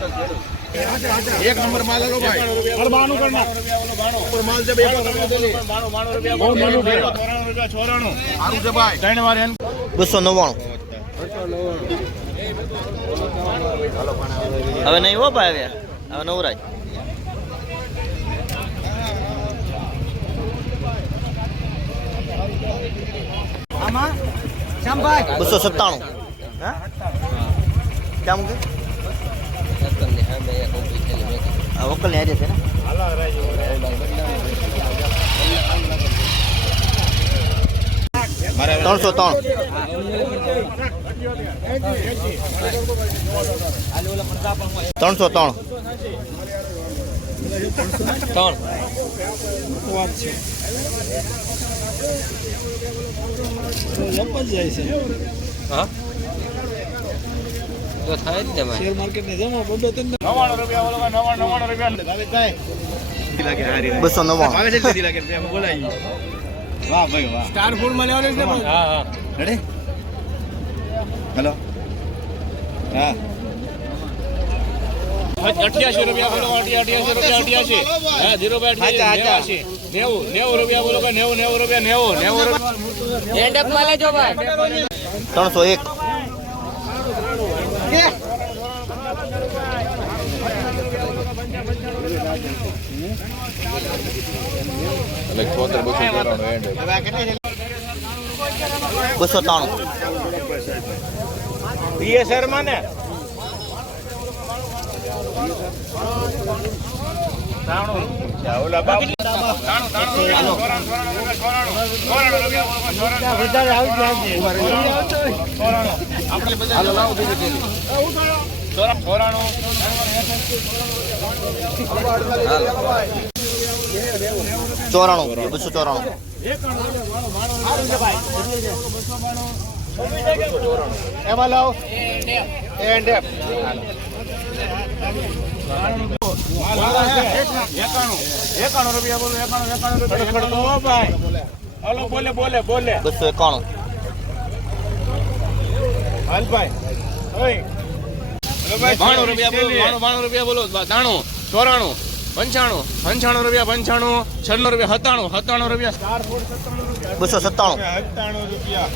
એક નંબર માલ આલો ભાઈ. બાણું કરના ઉપર માલ છે બે ચોરાણું સારું છે ભાઈ. ત્રણ વાર એમ બસો નવ્વાણું. હવે નહીં હો ભાઈ હવે. હવે નવરાજ બસો સત્તાણું. હા. કેમ આ વકલ ને છે ત્રણસો ત્રણ. ત્રણસો ત્રણ. ત્રણ. હા? તો થાય જ ને ભાઈ. નવાણું રૂપિયા બોલો નવાણું નવાણું રૂપિયા બસો નવ્વાણું. વાહ ભાઈ વાહ. સ્ટાર ફૂડમાં લેવાનું છે હા હા. Ready hello. હા. અઠ્યાસી રૂપિયા બોલો અઠ્યાસી રૂપિયા અઠ્યાસી હા જીરો બાય અઠ્યાસી નેવું નેવું રૂપિયા બોલો નેવું નેવું રૂપિયા નેવું નેવું રૂપિયા. ત્રણસો એક. બસો ત્રાણું પીએસઆરમાં ને ઓલા બાપુ આપણે બધા લાવો બીજું ચોરાણું ચોરાણું ચોરાણું બસો ચોરાણું. એમાં લાવ. એન્ડ એફ એકાણું. એકાણું રૂપિયા બોલો એકાણું એકાણું રૂપિયા. બોલે બોલે બોલે. બસો એકાણું. હાલ ભાઈ બાણું રૂપિયા બોલો બાણું બાણું રૂપિયા બોલો દાણું ચોરાણું પંચાણું પંચાણું રૂપિયા પંચાણું છન્નું રૂપિયા સત્તાણું સત્તાણું રૂપિયા. બસો સત્તાણું. સત્તાણું રૂપિયા.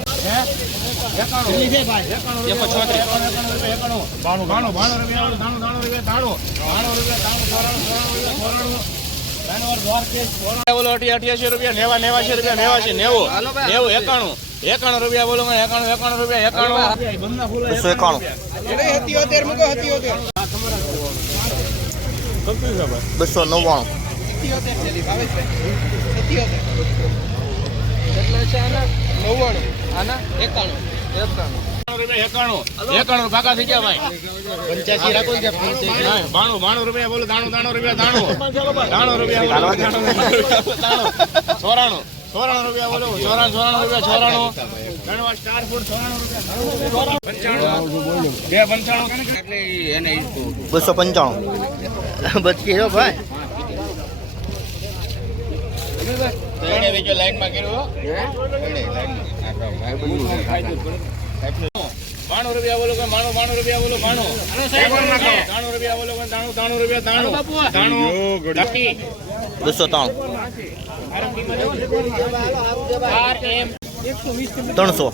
નેવું એકાણું. એકાણું રૂપિયા બોલો એકાણું એકાણું રૂપિયા એકાણું. બસો એકાણું. બસો નવ્વાણું. બાણું બાણું રૂપિયા બોલો દાણું દાણું રૂપિયા દાણું. દાણું રૂપિયા બોલો દાણું રૂપિયા દાણું. ચોરાણું રૂપિયા બોલો ચોરાણું રૂપિયા ચોરાણું ગણવા સ્ટાર બસો પંચાણું બચકી રહ્યો ભાઈ બાણું રૂપિયા બોલો બાણું બાણું રૂપિયા બોલો બાણું દાણું રૂપિયા બોલો દાણું દાણું રૂપિયા દાણું દાણું. બસો ત્રણ. ત્રણસો.